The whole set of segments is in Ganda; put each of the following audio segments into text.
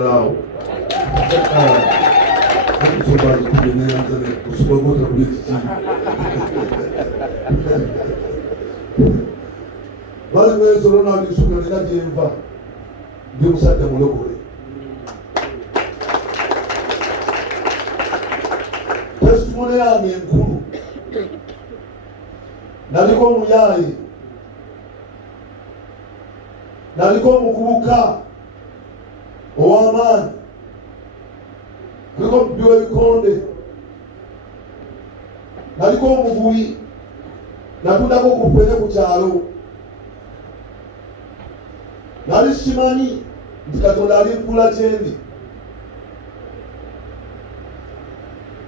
Now, somebody put the name on it. So we're going to reach bali mwezo lona alishuka nina jemva ndio msaka mulokole testimony yange nkulu naliko muyayi naliko mukubuka ow'amaanyi naliko mubyo ebikonde naliko omuvubi natundako kufene ku kyalo nali simanyi nti Katonda alinfuula kyendi.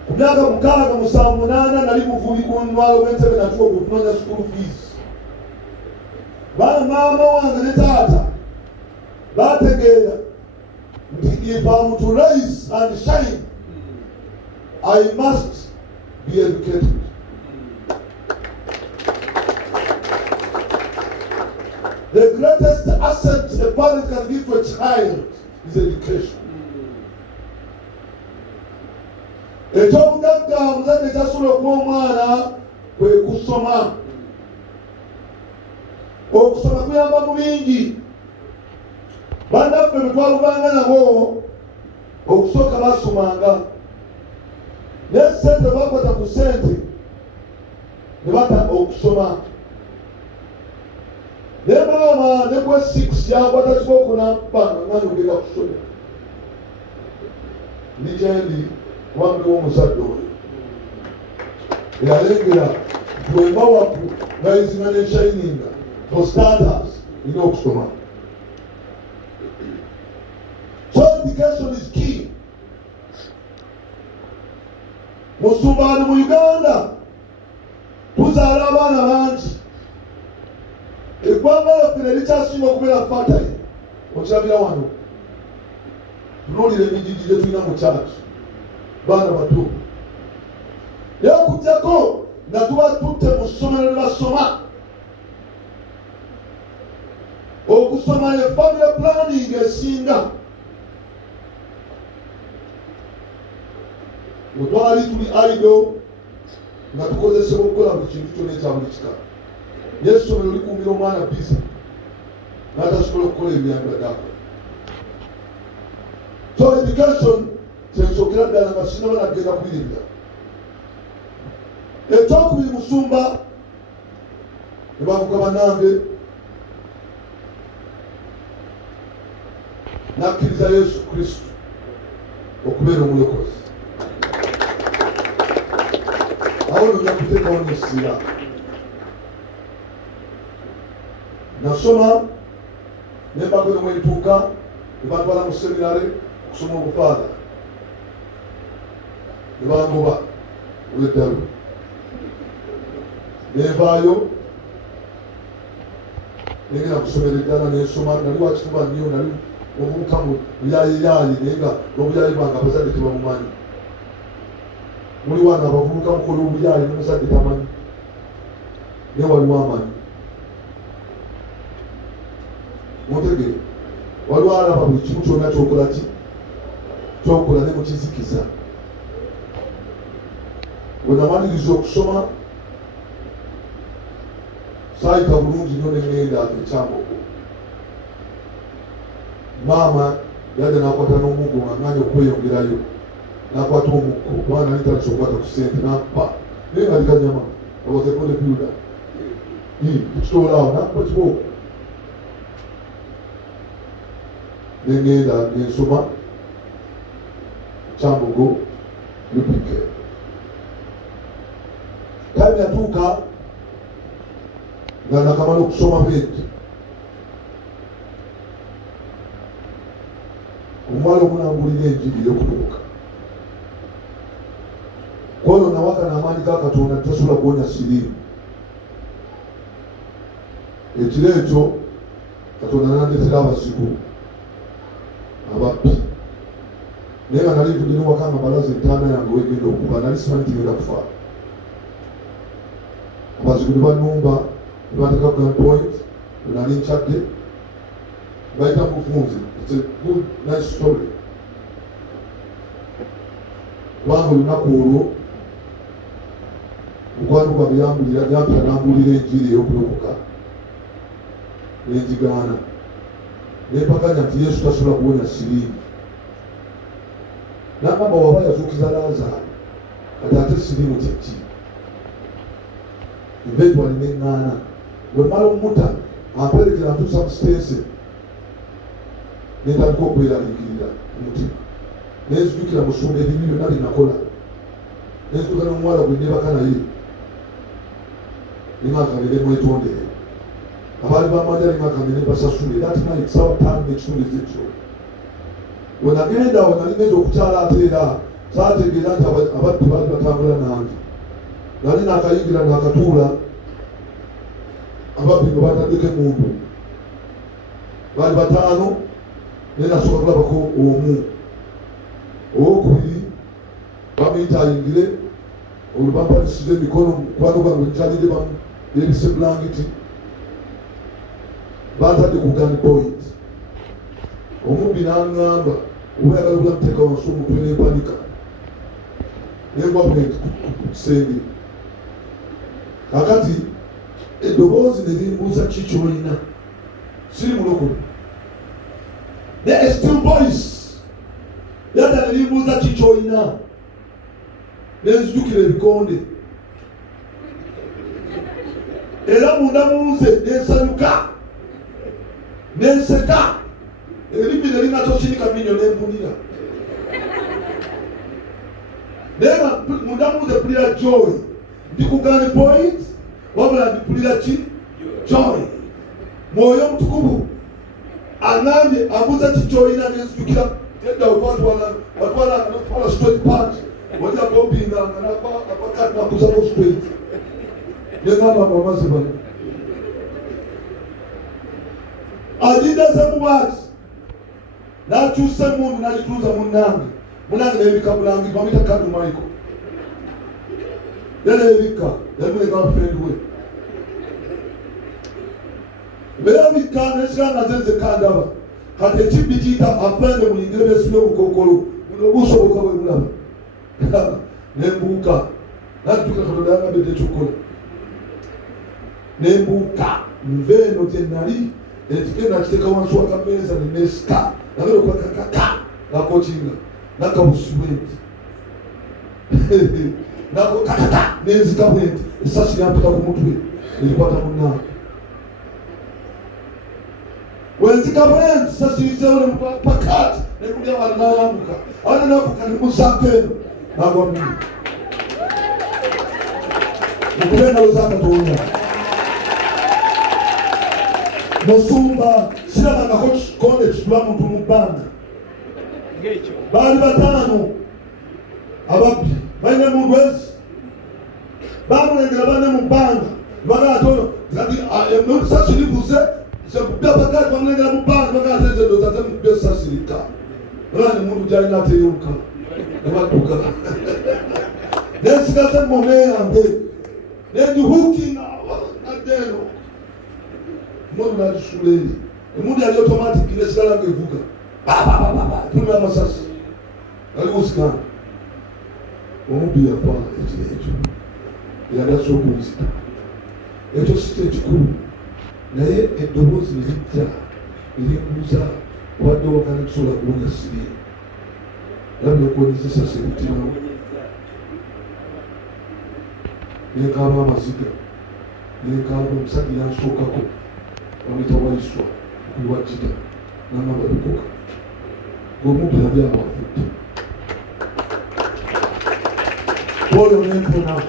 Ku myaka 6-7-8 nali muvubi ku mwalo gw'Entebbe natuwa okutunoonya school fees. Maama wange ne taata baategeera nti if I'm to rise and shine, I must be educated. The greatest asset a parent can give to a child is education. Ekyobugagga omuzadde kyasula okuwa omwana kwe kusoma. Okusoma kuyamba mu bingi. Bannaffe bwe twalubanga nabo okusooka basomanga. Ne ssente bakwata ku ssente ne bata okusoma. Ne maama ne gwe 6 yakwata kiboko n'ampanga nga njogera kusoma. Ndi gyendi wange w'omuzadde oyo eyalengera bwemba waku bayizinga ne shininga for starters nina okusoma. So education is key. Musumbani mu Uganda tuzaala abaana bangi. Eggwanga lyaffe ne likyasinga okubeera fertile. Okirabira wano tunuulira emijiji gye tulina mu kyaki baana bato. Naye okuggyako nga tuba tutte mu ssomero ne basoma. Okusoma ye family planning esinga. Bwe twali tuli idle nga tukozesebwa okukola buli kintu kyonna ekya buli kika. Naye essomero likuumira omwana biza n'atasobola okukola ebyambadde akola. So education kyensookera ddala nga sinaba nagenda kubirinda. Ekyokubiri musumba ne bavuga bannange nakkiriza Yesu Kristo okubeera omulokozi. Awo nojja kuteekawo n'essira. Nasoma ne mbago ne bwentuuka ne bantwala mu seminare okusoma obufaada. Ne bangoba olw'eddalu. Ne nvaayo nengenda kusomera eddala nensoma. Nali wakifuba nnyo, nali obuuka mu buyaayiyaali naye nga n'obuyaayi bwange abazadde tebamumanyi. Muli wano abavubuka mukola obuyaayi n'omuzadde tamanyi. Naye waliwo amanyi. Mutegere waliwo alaba buli kimu kyonna kyokola ki kyokola ne mukizikiza. Bwe namaliriza okusoma saayita bulungi nnyo ne ŋŋenda ekyambogo. Maama yajja n'akwata n'omuggo nga ŋŋanya okweyongerayo. N'akwata omuggo kubanga nali tandise okukwata ku ssente n'ampa. Naye nga likanyama was a good builder. Tukitoola awo n'akuba kiboko. Ne ŋŋenda ne nsoma Kyambogo UPK. Time yatuuka nga nakamala okusoma bwenti. Omuwala omu n'ambulira enjiri y'okutuuka. Kwolwo nawaka n'amaanyi ga Katonda tasobola kuwonya siriimu. Ekiro ekyo Katonda n'andeetera abasigu ababbi. Naye nga nali nvudde n'ewaka nga balaza entaana yange wegenda okuba. Nali simanyi tigenda kufa. Abazigu ne bannumba ne banteeka gunpoint. Nali nkyadde bayita mufunze. It's a good, nice story. kubanga olunaku olwo mukwano gwange yampita n'ambuulira enjiri ey'okulokoka n'enjigaana nempakanya nti Yesu tasobola kuwonya siriimu. N'agamba waba yazuukiza Laazaalo kati ate siriimu kyeki? Eventually n'eŋŋaana bwe mmala omutta amperekera ntuusa mu siteeseni nentandika okweraliikirira omutima nenzijukira musumba ebibi byonna bye nakola nenzijukira n'omuwala gwe neebaka naye nengakamere mwetondere abaali bamanja nengakamere basasule that night sawa ttaano n'ekitundu ezekiro we nagenda awo nali ngenda okukyala ate era saategeera nti abaddu baali batambula nange nali nakayingira nakatuula ababbi nga bataddeko emundu baali bataano naye nasooka kulabako omu. Owokubiri bamuyita ayingire olubampanisiza emikono mukwano gwange nkyalire bamu beebise bulangiti bantadde ku gun point. Omubbi n'aŋŋamba oba yagala obulamuteeka wansi omutwe n'empanika nengwa bwenti ku kisenge. Kakati eddoboozi ne limbuuza ki kyolina, siri mulokole. There is still voice yadda ne limbuuza ki kyolina nenzijukira ebikonde era munda munze nensanyuka nenseka erimi ne linatokinika minyo nembunira naye munda munze pulira joy ndikugani point wabula ndipulira ki joy. Mwoyo Mutukuvu anambye ambuuza ki kyolina nenzijukira yadda watwala straight part wajja gobinganga napakati nakuzako straight nengamba bamaze bano agindeze mubaati nakyusa emundu nagituuza munange nebika bulangi bamwita Kadu Michael yanebika yaline girlfriend we beyabika nesikanga zenze kandaba kati ekibbi kiyita afande muyingire beesibye obukokolo buno obusoboka bwe bulaba nembuuka natuka Katonda yangambye ekyokukola nembuuka nve eno gye nali ekigenda kiteeka wansi wakameeza nenesika nagenda okwakakaka nakokinga nakabusi bwenti nakokakaka nenzika bwenti esasi lyampita ku mutwe erikwata munange wenzika bwenti sasirizewo nemupakati nemulya wali nayambuka wana nakuka nemusako eno nagwa muli mukubendalo za Katonda musumba sirabangako kikonde kitula muntu mu bbanga baali bataano ababbi balina mundu ezi bamulengera bane mu bbanga bagatono sasi libuze sebudabakati bamulengera mu bbanga bagatezedozaze mukube sasirika olani mundu gyalina ateyuka nebadduka nesigaze mumome yange nendihukinga addeno mundu nagisula eri emundu yali automatic nesigala nga evuga tumira amasasi alikusikana omubbi yafa ekiro ekyo yagasa okunzita ekyo si kyo ekikulu naye eddoboozi nerijja erimbuuza obadde wakana kisobola kuwonya siriimu labda okuwonyeza esasi ebitirawo nenkaaba amaziga nenkaaba omusajja yansookako bamwita Waiswa okuliwakita nangamba bikoka ng'omubbi yali abafudde olwo nempona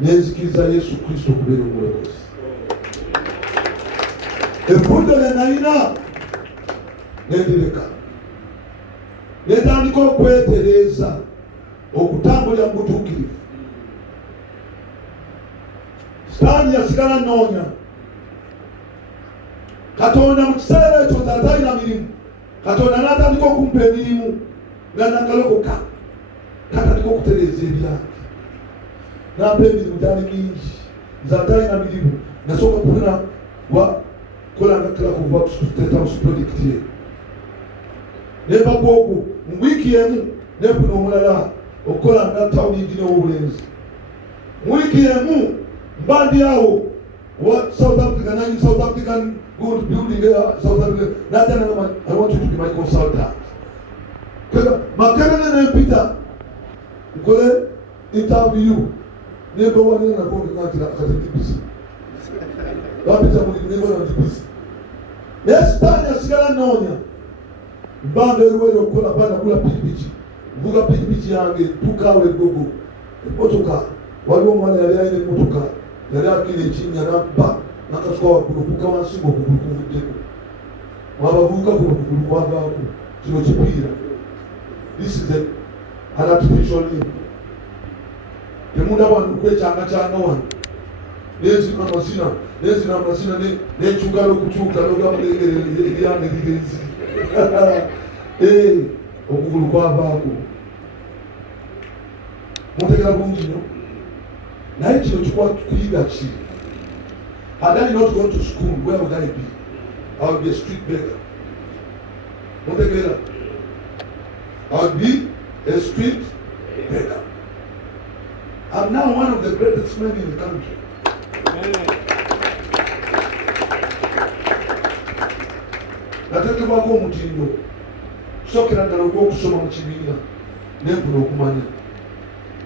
nenzikiriza Yesu Kristo okubeera omulokozi. Evudde lye nalina nendireka netandika okwetereeza okutambulira mu butuukirivu. Sitaani yasigala noonya Katonda mu kiseera ekyo nze atalina mirimu. Katonda n'atandika okumpa emirimu nga nagalokoka natandika okutereeza ebyange nampa emirimu gyali mingi nze atalina mirimu nasooka kufuna wakolanga clerk of works kuteta mu project ye nembaga ogwo mu wiiki emu nefuna omulala okukola nga tawuni n'obulenzi. Mu wiiki emu mba ndi awo wa South Africa, nanyi South African good building South Africa, natana I want you to be my consultant. Kega makarana na mpita nkole interview nembe wani na kwa kati busy. Wapita muli nembe na busy. Nestanya sigala nonya. Mbanga eruwele okukola bana kula pikipiki. Mvuga pikipiki yange tukawe gogo. Motoka waliwo omwana yali ayina emmotoka yali akira ekinnya nabba nakasuka waggulu okuka wansi ng'okugulu kuvuddeko. Wabavubuka kuno okugulu kwavaako kino kipiira. This is an artificial limb. Temunda wano kwekyanga wano nezina amazina nekyuka n'okukyuka n'ogambulyange ligenzi okugulu kwavaako. Mutegera bulungi nnyo naye kino kuyiga ki? Had I not gone to school, where would I be? I would be a street beggar. Mutegera, I would be a street beggar. I'm now one of the greatest men in the country. Nateekebwako omutindo kusokera ddala ogw'okusoma mu kibiina nenfuna okumanya.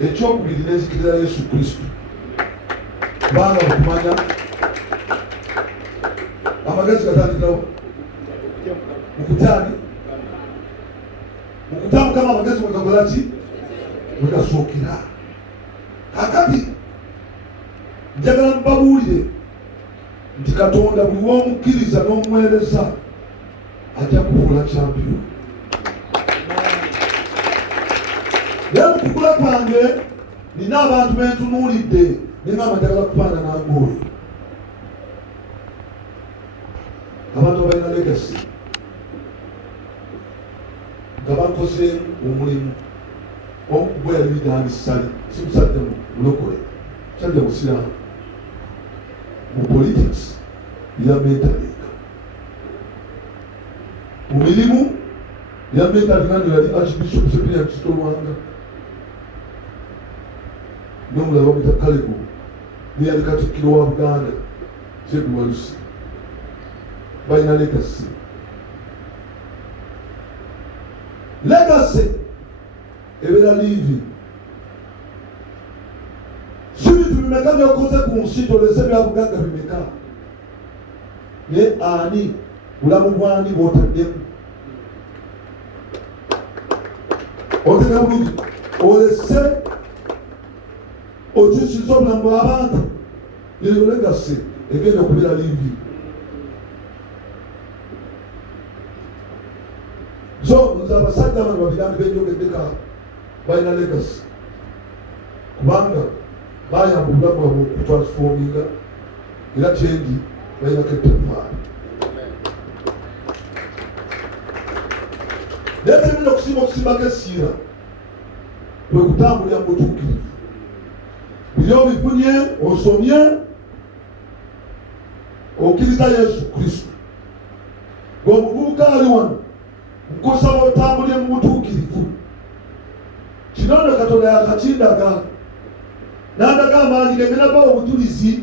Ekyokubiri nenzikirira Yesu Kristo kubanga okumanya amagezi gatandikirawo mukutani Mukama amagezi mwekakola ki? Mwegasookera. Kakati njagala mbabuulire nti Katonda buli w'omukkiriza n'omuweereza ajja kufuula champion. Naye mukukula kwange nina abantu bentunuulidde nengamba njagala kufaanana ng'oyo. Abantu abalina legacy nga bakozeemu omulimu. Omu ku bo yali Bidani Ssali, si musajja mulokole, musajja musiraamu. Mu politics yamentalinga, mu mirimu yamentalinga nti yali Archbishop Cyprian Kitolwanga n'omulala bamwita Kalebu ne yali Katikkiro wa Buganda Kyeggwe Walusi. Balina legacy. Legacy ebeera liivi. Si bintu bimeka byokoze ku nsi tolese bya bugagga bimeka. Naye ani bulamu bwani bw'otaddemu? Otegeka bulungi olese okyusiza obulamu bw'abantu. Eyo legacy egenda okubeera liivi. So nze abasajja bano Babirani benjogeddeko balina legacy kubanga bayamba obulamu bwabwe okutransforminga era kyendi balinako ettaffaali. Naye temenya okusimbako essiira kwe kutambulira mu butuukirivu. Buli obifunye osomye okkiriza Yesu Kristo, ng'omuvubuka ali wano nkusaba otambulire mu butuukirivu. Kino nno Katonda yakakindaga n'andaga amaanyi gengenda bawa obujulizi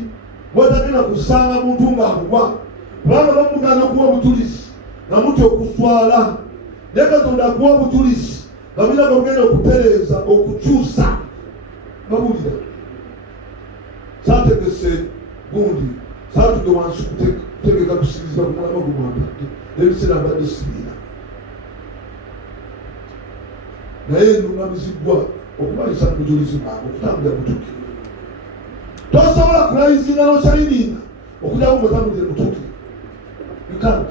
bw'otagenda kusanga muntu ng'akugwa kubanga bamugana okuwa obujulizi nga mutya okuswala. Naye Katonda akuwa obujulizi nga bulina bw'ogenda okutereeza okukyusa. Bawulira saategese gundi saatudde wansi kutegeka kusikiriza ku mulama gwe mwampadde n'ebiseera mbadde sibiina. Naye nunamiziddwa okumanyisa mubujulizi bwange okutambulira mutuukirivu. Tosobola kulayizinga n'okyayininga okujjawo ng'otambulire mutuukirivu. You can't.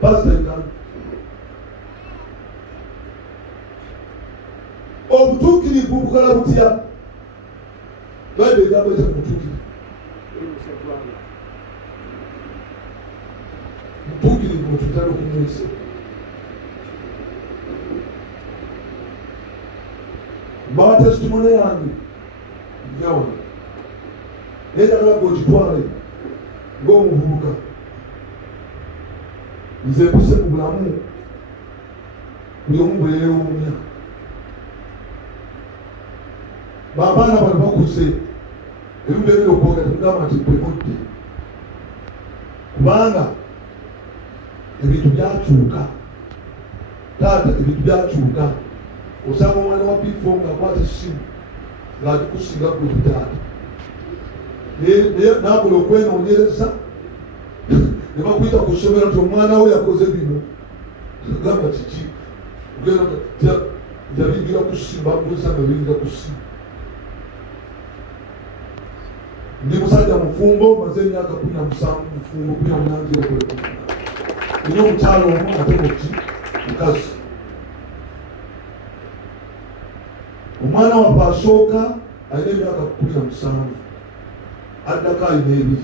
Pastor, you can't. Obutuukirivu bukola butya? Bayibuli egamba etya ku butuukirivu? Mutuukirivu otutala okumwesa. Mbawa testimony yange nyawa naye njagala gw'ogitwale ng'omuvubuka. Nze mpise mu bulamu buli omu bwe yeewuunya. Baabaana bano bakuze ebimu byebera okwogera temugamba nti bwe mudde, kubanga ebintu byakyuka. Taata ebintu byakyuka. Osanga omwana wa Bifo ng'akwata essimu ng'agikusinga gwe taata, naabula okwenoonyereza ne bakuyita ku ssomero nti omwana we yakoze bino. Gamba kiki? Yabigira ku ssimu, bamukozesa nga bigira ku ssimu. Ndi musajja mufumbo, maze emyaka 17 mufumbo, 18 nina omukyalo omu ate muki mukazi. Omwana waffe asooka alina emyaka 17, addako alina 2.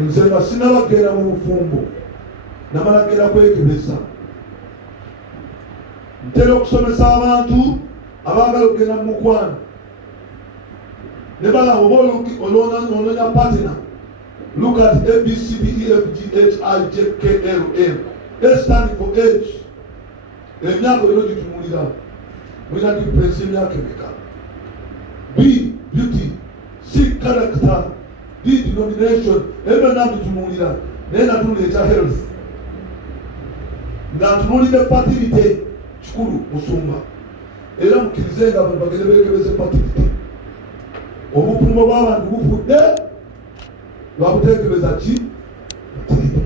Nze nga sinabagenda mu bufumbo, namala genda kwekebeza. Ntera okusomesa abantu abaagala okugenda mu mukwano. Ne bala oba onoonya patina. Look at A, B, C, D, E, F, G, H, I, J, K, L, M. A standing for age. Emyaka olina gitumulira. Mulina difference emyaka emeka. B, beauty. C, character. D, denomination. Ebyo nabitumulira. Naye natunula ekya health. Nga ntunulidde fertility kikulu musumba. Era mukkirize nga bano bagende beekebeze fertility. Obufumbo bw'abantu bufudde lwabuteekebeza ki? Fertility.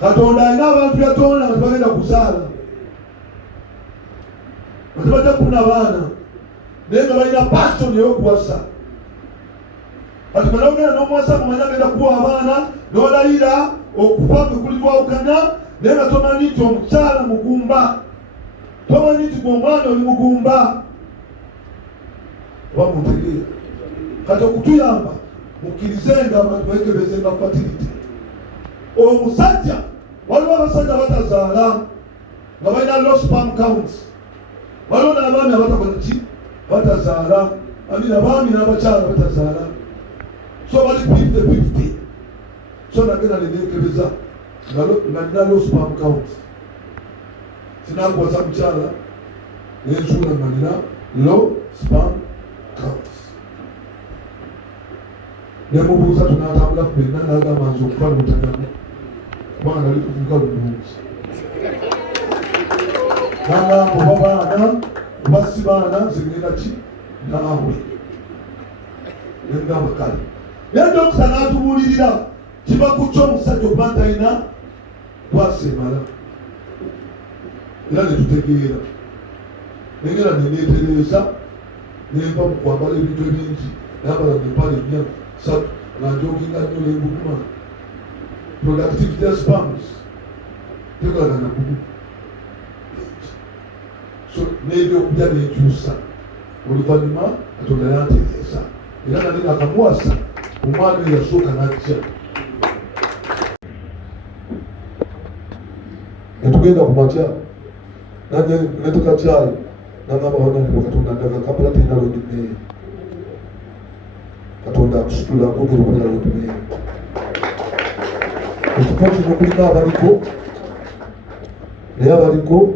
Katonda alina abantu yatonda nga tebagenda kuzaala, nga tebajja kufuna baana, naye nga balina passion ey'okuwasa. Kati bwe nogenda n'omuwasa mumanyi agenda kuwa abaana n'olayira okufa kwe kuli twawukana, naye nga tomanyi nti omukyala mugumba, tomanyi nti gwe omwana oli mugumba. Oba muntegeera? Kati okutuyamba mukkirizenga abantu beekebezenga fertility. Omusajja, waliwo abasajja batazaala nga balina low sperm counts. Waliwo n'abaami abatakola ki? Batazaala. Abaami n'abakyala batazaala. So bali 50-50. So nagenda neneekebeza nga nina low sperm counts. Sinakuwasa mukyala nensuula nga nina low sperm counts. Nemubuuza tunaatambula ffenna n'agamba nze okufa n'omutagamu. Kubanga nali tuvuga bulungi. N'agamba oba baana oba si baana nze ngenda ki naawe. Nemugamba kale. Naye dokita n'atubuulirira kiba ku ky'omusajja okuba ntalina kwasa emala. Era ne tutegeera. Nengera neneetereeza nemba mu kwambala ebintu ebingi. Nambala nempala 4-3 nga njoginga nnyo n'embuguma. Productivity ya spams tekolaga na bugu. So n'ebyokulya n'enkyusa. Oluvannyuma Katonda yantereeza. Era nali nakamuwasa omwana oyo yasooka n'ajja. Netugenda ku makya netuka caayi n'agamba bananibwa Katonda ndaga kapala talina lodimeeyi. Katonda akusitula akugera okulera lodimeeyi. Ekifo kino kuliko abaliko naye abaliko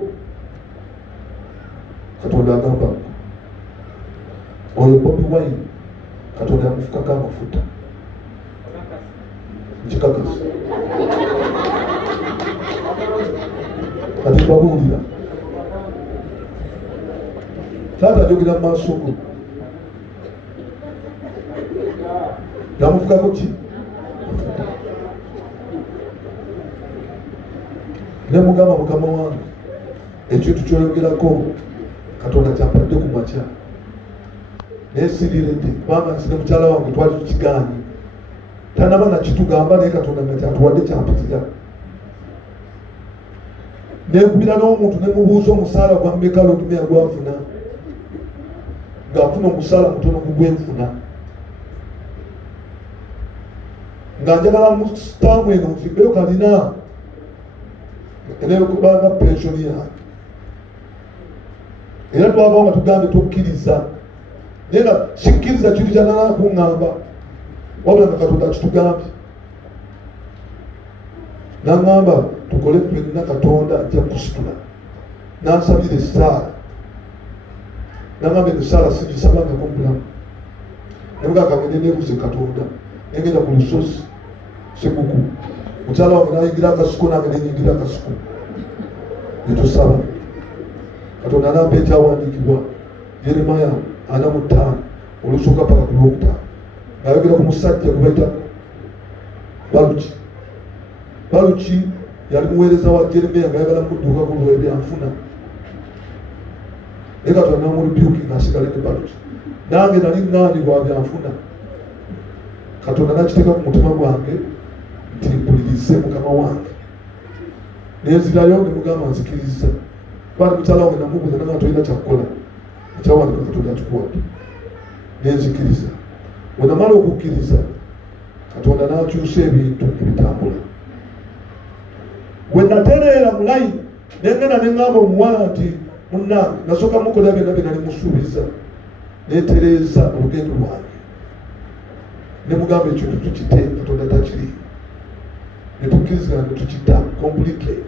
Katonda agamba oyo Bobi Wine Katonda yamufukako amafuta. Nkikakasa. Kati mbabuulira. Taata ajogera mu maaso go. Yamufukako ki? Ne mugamba mukama wange ekintu kyoyogerako Katonda kyampadde ku makya. Naye siriredde kubanga nsi ne mukyala wange twali tukigaanye. Tanaba nakitugamba naye Katonda nga kyatuwadde kyampitira. Nenkubira n'omuntu ne mubuuza omusaala gwa mmeka lodimeeyi gwafuna. Ng'afuna omusaala mutono ku gwenfuna. Nga njagala mu sitaamu eno nfibbeyo kalina eneyokubanga pensioni yange. Era twavawo nga tugambe tokkiriza. Naye nga sikkiriza kintu kyanala kuŋŋamba. Wabula nga Katonda kitugambye. n'angamba tukole ffenna Katonda ajja kusitula. N'ansabira essaala, n'angamba eno essaala sigisabangako mulamu. Nabuga kagende neebuze Katonda, negenda ku lusozi Sekuku, mukyala wange n'ayingira akasuko, nange nenyingira akasuko, ne tusaba. Katonda n'ampa ekyawandiikibwa Yeremaya 45 olusooka paka ku lwokutaano, ng'ayogera ku musajja gwe bayita Baluki. Baluki yali muweereza wa Yeremiya ng'ayagala mudduukako lw'ebyanfuna, naye Katonda n'amulubyuki ng'asigale ne Baluki. Nange nali ŋŋaani lwa byanfuna, Katonda n'akiteeka ku mutima gwange nti mpulirize Mukama wange. Nenzirayo ne mugamba nzikiriza. Bali mukyala wange namubuuza nanga tolina kyakukola, ekyawandiika Katonda akikuwadde. Nenzikiriza. Bwe namala okukkiriza, Katonda n'akyusa ebintu ebitambula. Bwe natereera mu layini nengenda ne ŋŋamba omuwala nti munnange nasooka mukola byonna bye nali musuubiza, neetereeza olugendo lwange. Ne mugamba ekintu tukite, Katonda takiri. Ne tukkirizigana ne tukita completely.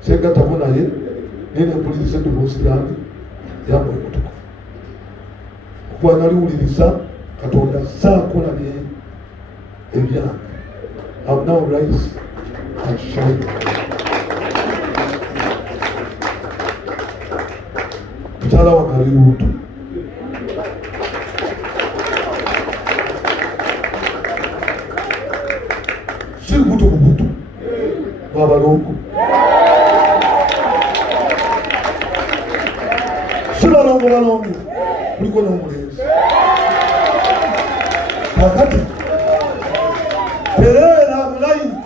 Seegattako naye naye ne mpuliriza eddoboozi lyange lya Mwoyo Mutukuvu. Okuba naliwuliriza Katonda saakola ebyange. I'm now rise and shine. Mukyala wange ali lubuto. Si lubuto bubuto bw'abalongo, si balongo kuliko n'omulenzi. Kakati tereera mu layini,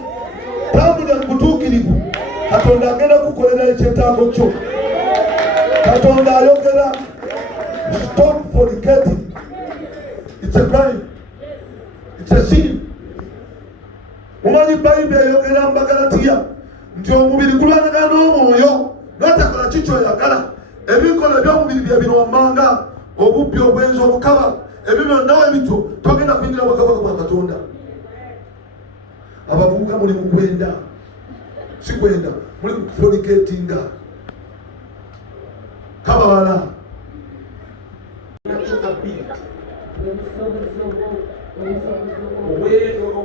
tambulira mu butuukirivu, Katonda agenda kukolera ekyetaago kyo. Katonda ayogera, stop fornicating. It's a crime. It's a sin. Mumanyi Bayibuli eyogera mu Bagalatiya nti omubiri gulwanagana n'omwoyo, n'atakola kikyoyagala. Ebikola eby'omubiri bye birombanga obubbi, obwenzi, obukaba. Ebyo byonna ebito togenda kuyingira bwakabaka bwa Katonda. Abavubuka muli mu kwenda, si kwenda, muli mu fornicatinga. Kababala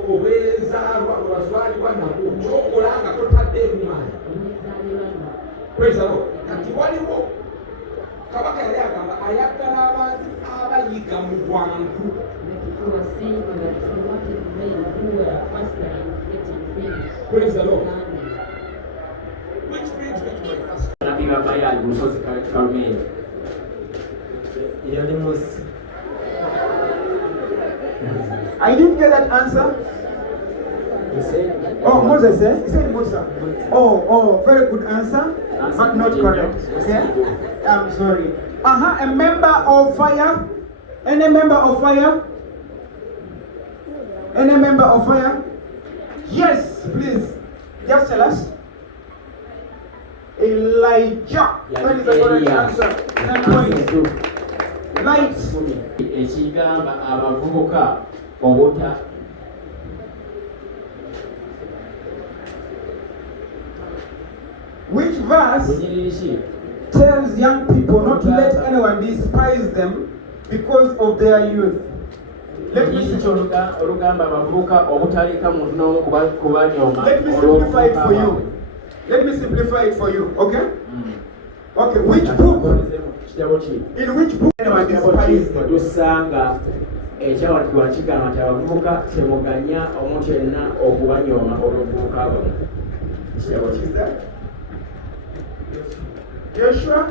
obwenzaalwa bwebazwalibwa nabwo kyokola nga totadde ebimanyi. Praise the Lord. Kati waliwo kabaka yali agamba ayagala abantu abayiga mu bwangu. Praise the Lord. Which brings me to my first. Nabiga Bayali Musozi Karmeli. Yali Musi. I didn't get that answer. You said? Oh, Moses, eh? He said Musa. Oh, very good answer, but not correct. Okay? I'm sorry. A member of fire? Any member of fire? Any member of fire? Yes, please. Just tell us. Elijah. That is the correct answer. 10 points. Light. Ekigamba abavubuka obuta. Which verse tells young people not to let anyone despise them because of their youth? Let me simplify it for you. Okay? Okay, which book? In which book anyone despises them? ekyawalikibwa kigamba nti abavubuka temuganya omuntu yenna okubanyooma olw'obuvubuka bwammwe. Joshua?